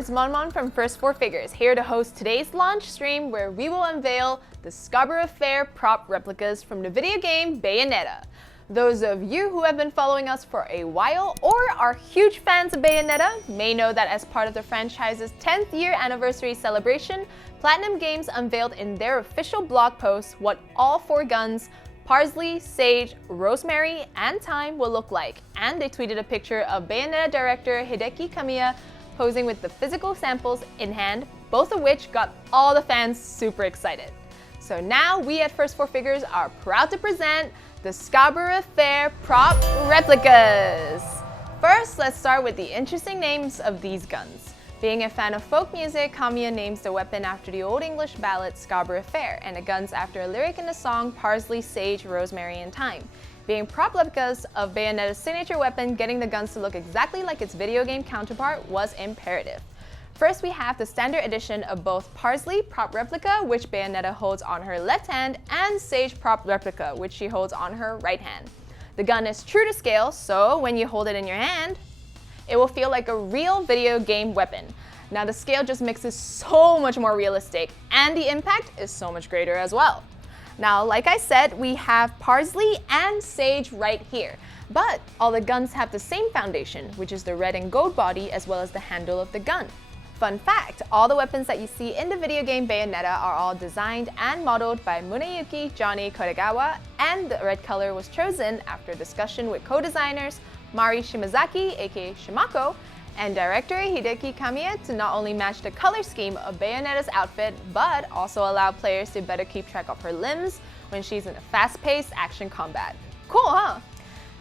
it's Monmon from First Four Figures, here to host today's launch stream where we will unveil the Scarborough Fair prop replicas from the video game Bayonetta. Those of you who have been following us for a while or are huge fans of Bayonetta may know that as part of the franchise's 10th year anniversary celebration, Platinum Games unveiled in their official blog post what all 4 guns, Parsley, Sage, Rosemary, and Thyme will look like, and they tweeted a picture of Bayonetta director Hideki Kamiya posing with the physical samples in hand, both of which got all the fans super excited. So now we at First Four Figures are proud to present the Scarborough Fair prop replicas! First, let's start with the interesting names of these guns. Being a fan of folk music, Kamiya names the weapon after the Old English ballad Scarborough Fair, and the guns after a lyric in the song Parsley, Sage, Rosemary, and Thyme. Being prop replicas of Bayonetta's signature weapon, getting the guns to look exactly like its video game counterpart was imperative. First, we have the standard edition of both Parsley prop replica, which Bayonetta holds on her left hand, and Sage prop replica, which she holds on her right hand. The gun is true to scale, so when you hold it in your hand, it will feel like a real video game weapon. Now the scale just makes it so much more realistic, and the impact is so much greater as well. Now, like I said, we have Parsley and Sage right here, but all the guns have the same foundation, which is the red and gold body as well as the handle of the gun. Fun fact, all the weapons that you see in the video game Bayonetta are all designed and modeled by Muneyuki Johnny Koregawa, and the red color was chosen after discussion with co-designers Mari Shimazaki, aka Shimako, and director Hideki Kamiya to not only match the color scheme of Bayonetta's outfit, but also allow players to better keep track of her limbs when she's in a fast-paced action combat. Cool, huh?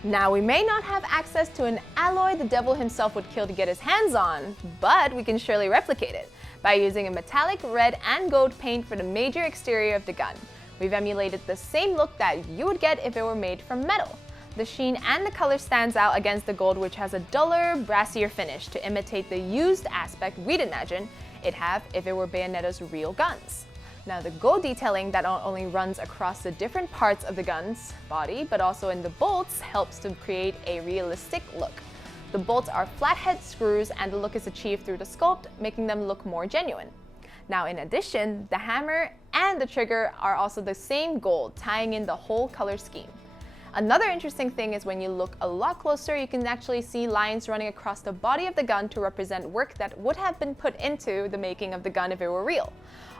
Now, we may not have access to an alloy the devil himself would kill to get his hands on, but we can surely replicate it by using a metallic red and gold paint for the major exterior of the gun. We've emulated the same look that you would get if it were made from metal. The sheen and the color stands out against the gold, which has a duller, brassier finish to imitate the used aspect we'd imagine it'd have if it were Bayonetta's real guns. Now, the gold detailing that not only runs across the different parts of the gun's body, but also in the bolts, helps to create a realistic look. The bolts are flathead screws, and the look is achieved through the sculpt, making them look more genuine. Now, in addition, the hammer and the trigger are also the same gold, tying in the whole color scheme. Another interesting thing is when you look a lot closer, you can actually see lines running across the body of the gun to represent work that would have been put into the making of the gun if it were real.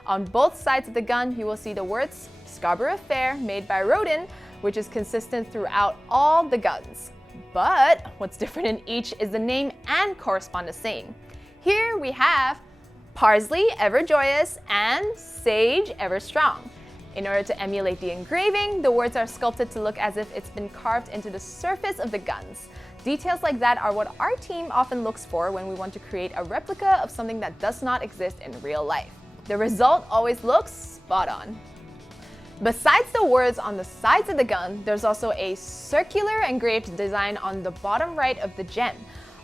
On both sides of the gun, you will see the words Scarborough Fair made by Rodin, which is consistent throughout all the guns. But what's different in each is the name and correspond the same. Here we have Parsley, Ever Joyous, and Sage, Ever Strong. In order to emulate the engraving, the words are sculpted to look as if it's been carved into the surface of the guns. Details like that are what our team often looks for when we want to create a replica of something that does not exist in real life. The result always looks spot on. Besides the words on the sides of the gun, there's also a circular engraved design on the bottom right of the gem.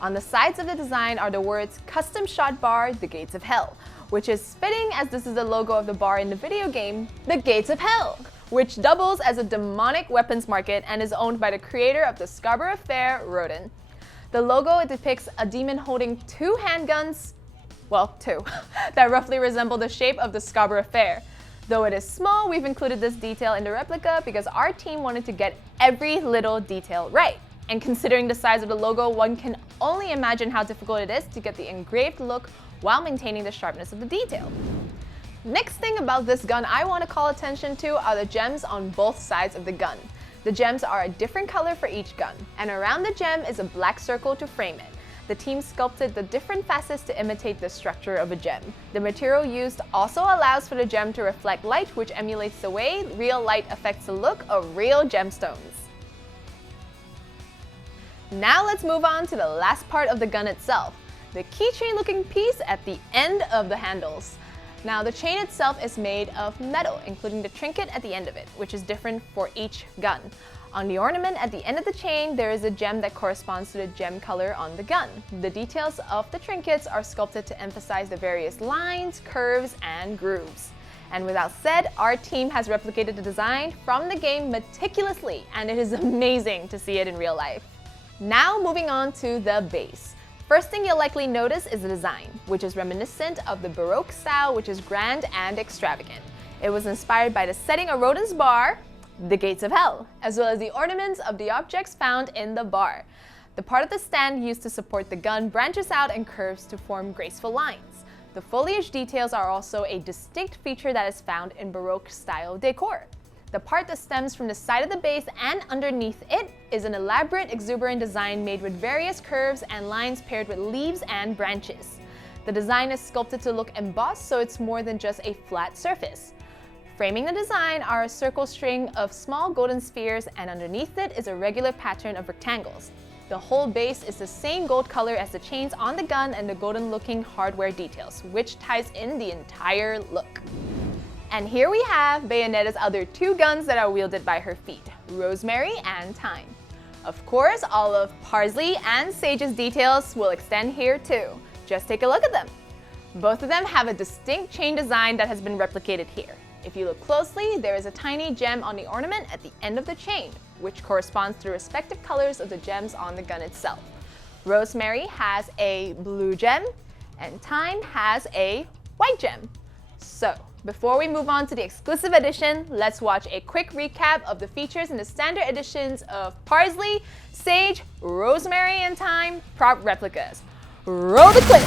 On the sides of the design are the words Custom Shot Bar, The Gates of Hell, which is fitting as this is the logo of the bar in the video game, The Gates of Hell, which doubles as a demonic weapons market and is owned by the creator of the Scarborough Fair, Rodin. The logo depicts a demon holding 2 handguns, well, 2, that roughly resemble the shape of the Scarborough Fair. Though it is small, we've included this detail in the replica because our team wanted to get every little detail right. And considering the size of the logo, one can only imagine how difficult it is to get the engraved look while maintaining the sharpness of the detail. Next thing about this gun I want to call attention to are the gems on both sides of the gun. The gems are a different color for each gun, and around the gem is a black circle to frame it. The team sculpted the different facets to imitate the structure of a gem. The material used also allows for the gem to reflect light, which emulates the way real light affects the look of real gemstones. Now let's move on to the last part of the gun itself, the keychain looking piece at the end of the handles. Now the chain itself is made of metal, including the trinket at the end of it, which is different for each gun. On the ornament at the end of the chain, there is a gem that corresponds to the gem color on the gun. The details of the trinkets are sculpted to emphasize the various lines, curves, and grooves. And without said, our team has replicated the design from the game meticulously, and it is amazing to see it in real life. Now moving on to the base. First thing you'll likely notice is the design, which is reminiscent of the Baroque style, which is grand and extravagant. It was inspired by the setting of Rodin's bar, the Gates of Hell, as well as the ornaments of the objects found in the bar. The part of the stand used to support the gun branches out and curves to form graceful lines. The foliage details are also a distinct feature that is found in Baroque style decor. The part that stems from the side of the base and underneath it is an elaborate, exuberant design made with various curves and lines paired with leaves and branches. The design is sculpted to look embossed, so it's more than just a flat surface. Framing the design are a circle string of small golden spheres, and underneath it is a regular pattern of rectangles. The whole base is the same gold color as the chains on the gun and the golden-looking hardware details, which ties in the entire look. And here we have Bayonetta's other two guns that are wielded by her feet, Rosemary and Thyme. Of course, all of Parsley and Sage's details will extend here too. Just take a look at them. Both of them have a distinct chain design that has been replicated here. If you look closely, there is a tiny gem on the ornament at the end of the chain, which corresponds to the respective colors of the gems on the gun itself. Rosemary has a blue gem, and Thyme has a white gem. So, before we move on to the exclusive edition, let's watch a quick recap of the features in the standard editions of Parsley, Sage, Rosemary, and Thyme prop replicas. Roll the clip!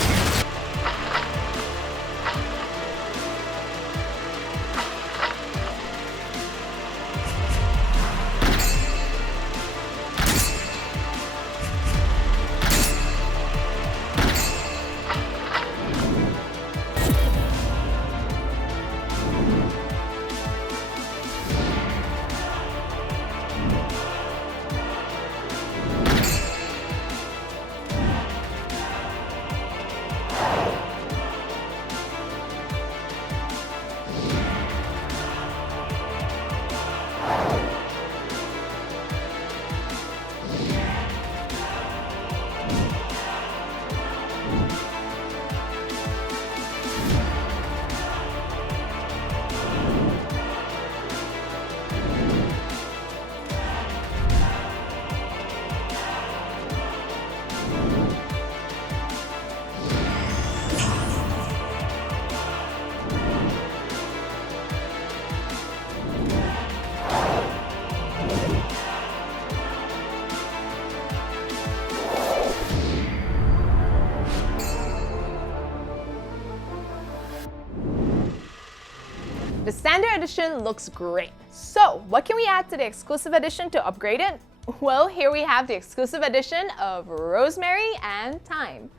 The standard edition looks great. So, what can we add to the exclusive edition to upgrade it? Well, here we have the exclusive edition of Rosemary and Thyme.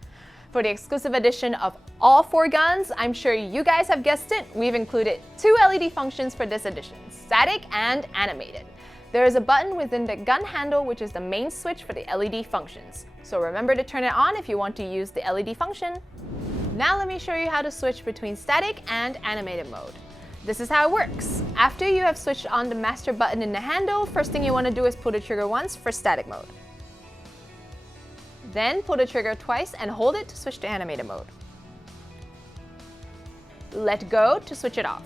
For the exclusive edition of all four guns, I'm sure you guys have guessed it, we've included two LED functions for this edition, static and animated. There is a button within the gun handle which is the main switch for the LED functions. So remember to turn it on if you want to use the LED function. Now let me show you how to switch between static and animated mode. This is how it works. After you have switched on the master button in the handle, first thing you want to do is pull the trigger once for static mode. Then pull the trigger twice and hold it to switch to animated mode. Let go to switch it off.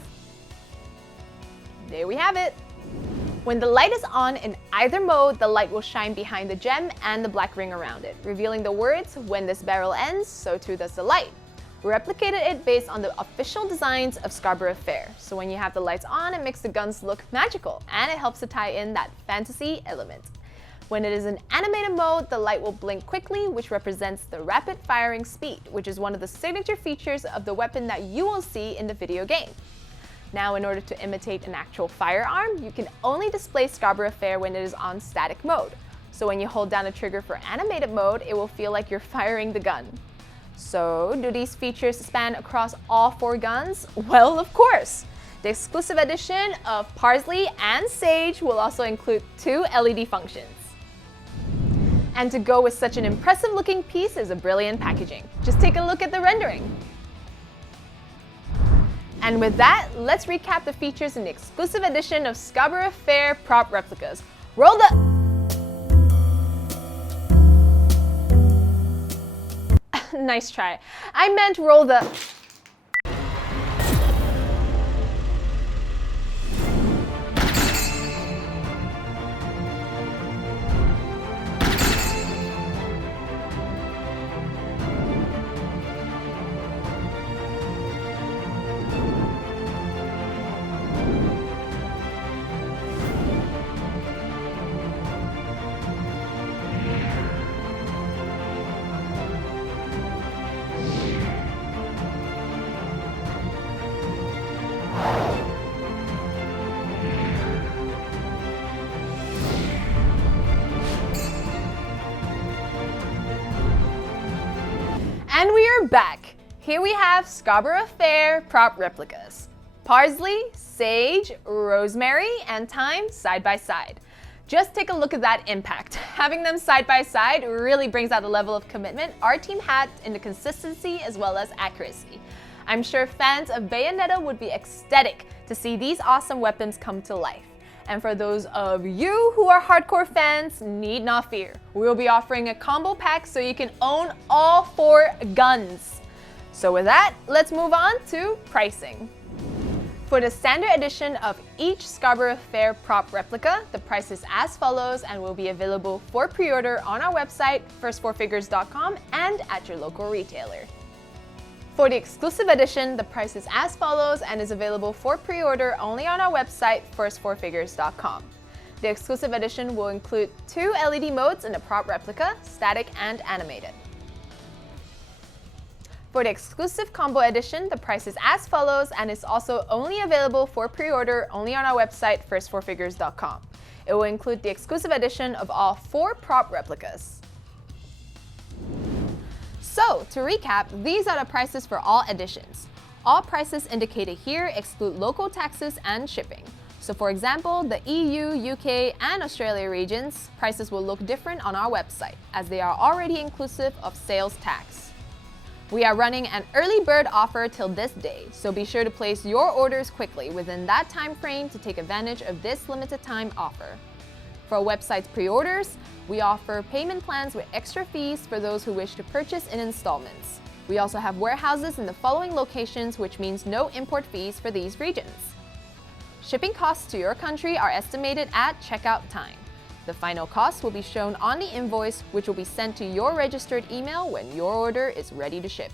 There we have it. When the light is on in either mode, the light will shine behind the gem and the black ring around it, revealing the words, "When this barrel ends, so too does the light." We replicated it based on the official designs of Scarborough Fair, so when you have the lights on, it makes the guns look magical, and it helps to tie in that fantasy element. When it is in animated mode, the light will blink quickly, which represents the rapid firing speed, which is one of the signature features of the weapon that you will see in the video game. Now, in order to imitate an actual firearm, you can only display Scarborough Fair when it is on static mode. So when you hold down the trigger for animated mode, it will feel like you're firing the gun. So, do these features span across all four guns? Well, of course! The exclusive edition of Parsley and Sage will also include two LED functions. And to go with such an impressive looking piece is a brilliant packaging. Just take a look at the rendering. And with that, let's recap the features in the exclusive edition of Scarborough Fair prop replicas. Roll the... Nice try. I meant roll the... Here we have Scarborough Fair prop replicas. Parsley, sage, rosemary, and thyme side by side. Just take a look at that impact. Having them side by side really brings out the level of commitment our team had in the consistency as well as accuracy. I'm sure fans of Bayonetta would be ecstatic to see these awesome weapons come to life. And for those of you who are hardcore fans, need not fear. We'll be offering a combo pack so you can own all 4 guns. So with that, let's move on to pricing. For the standard edition of each Scarborough Fair prop replica, the price is as follows and will be available for pre-order on our website, first4figures.com, and at your local retailer. For the exclusive edition, the price is as follows and is available for pre-order only on our website, first4figures.com. The exclusive edition will include 2 LED modes in the prop replica, static and animated. For the exclusive combo edition, the price is as follows and is also only available for pre-order only on our website, first4figures.com. It will include the exclusive edition of all 4 prop replicas. So, to recap, these are the prices for all editions. All prices indicated here exclude local taxes and shipping. So for example, the EU, UK, and Australia regions, prices will look different on our website, as they are already inclusive of sales tax. We are running an early bird offer till this day, so be sure to place your orders quickly within that time frame to take advantage of this limited time offer. For our website's pre-orders, we offer payment plans with extra fees for those who wish to purchase in installments. We also have warehouses in the following locations, which means no import fees for these regions. Shipping costs to your country are estimated at checkout time. The final cost will be shown on the invoice, which will be sent to your registered email when your order is ready to ship.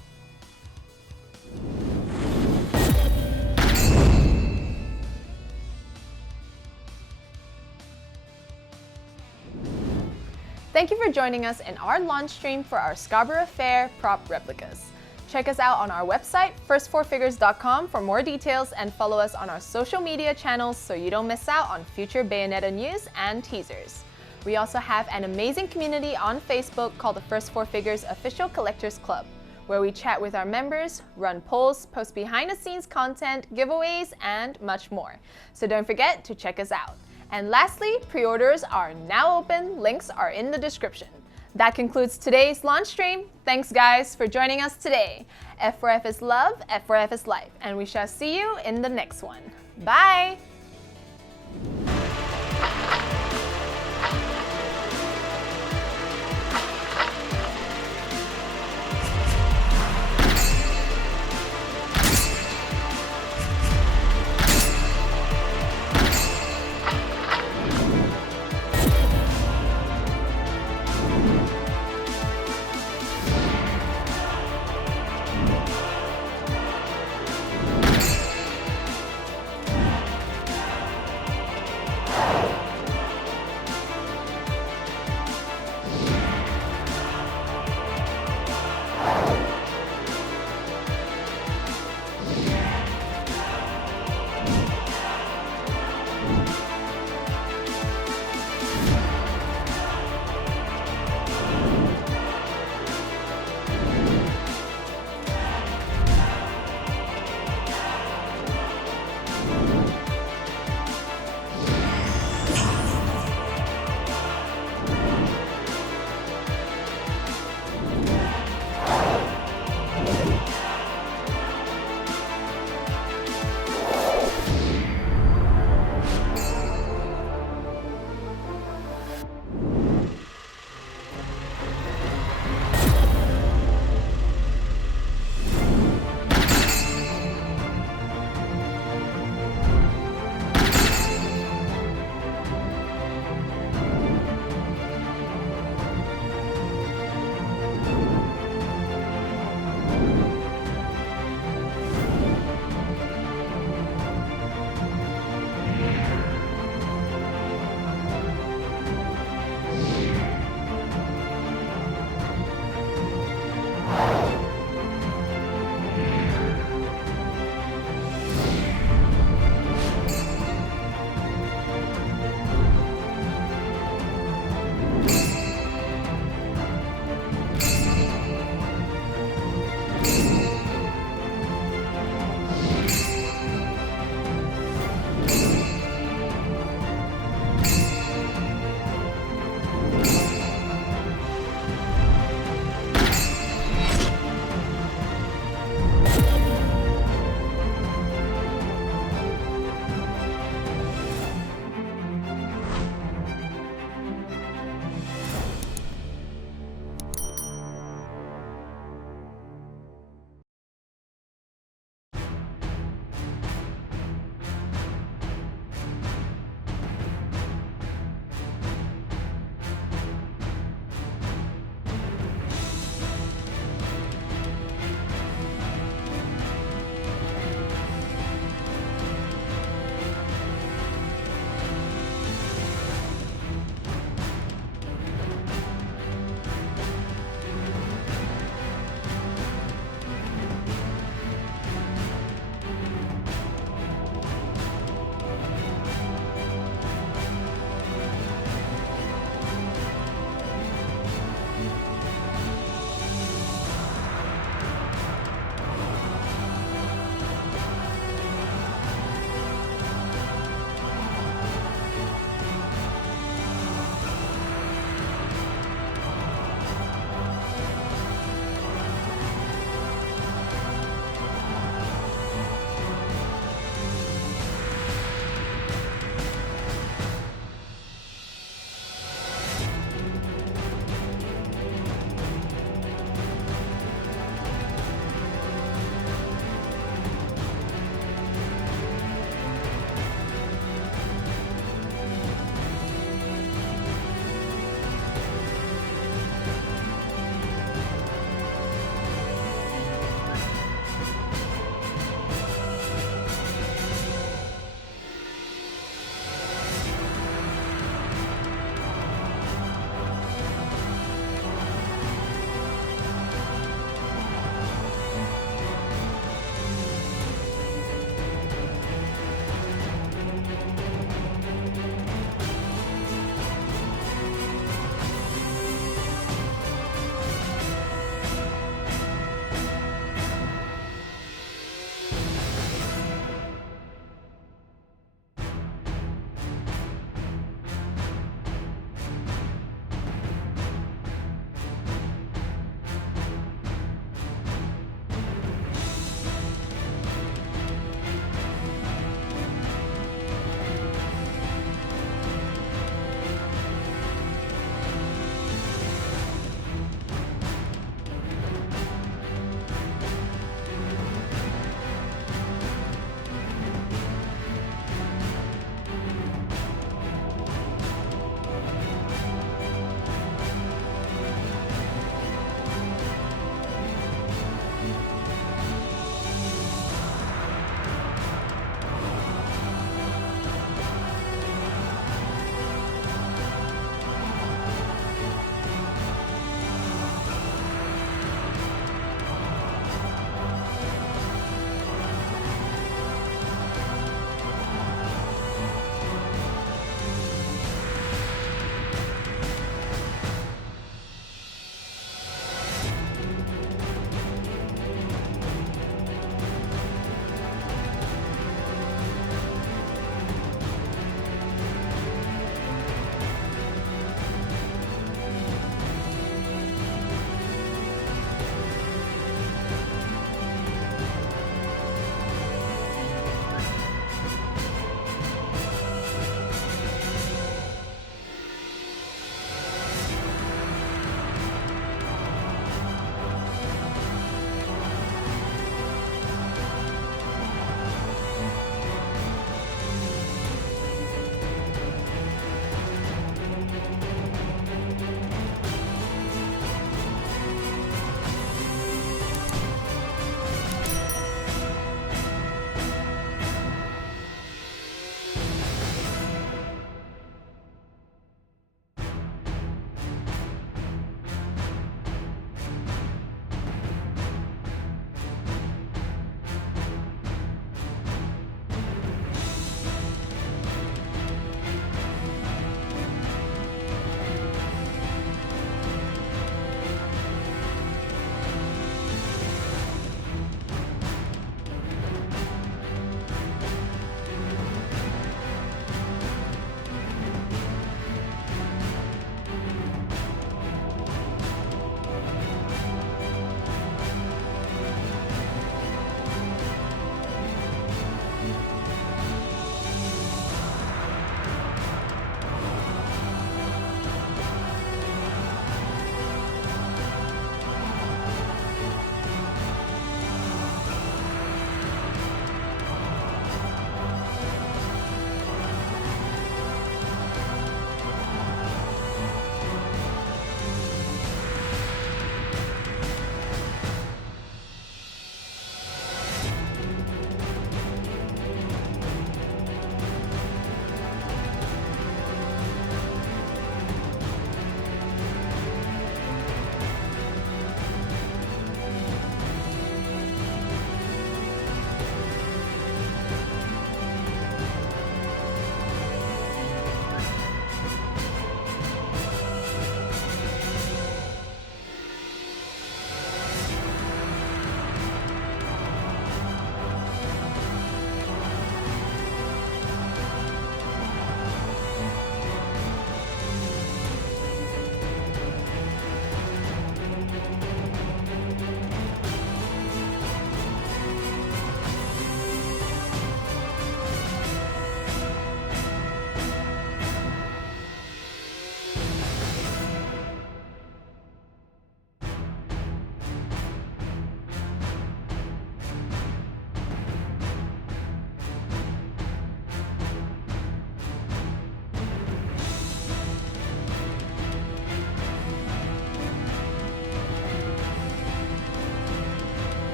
Thank you for joining us in our launch stream for our Scarborough Fair prop replicas. Check us out on our website, first4figures.com, for more details and follow us on our social media channels so you don't miss out on future Bayonetta news and teasers. We also have an amazing community on Facebook called the First4Figures Official Collectors Club, where we chat with our members, run polls, post behind-the-scenes content, giveaways, and much more. So don't forget to check us out. And lastly, pre-orders are now open. Links are in the description. That concludes today's launch stream. Thanks guys for joining us today. F4F is love, F4F is life, and we shall see you in the next one. Bye!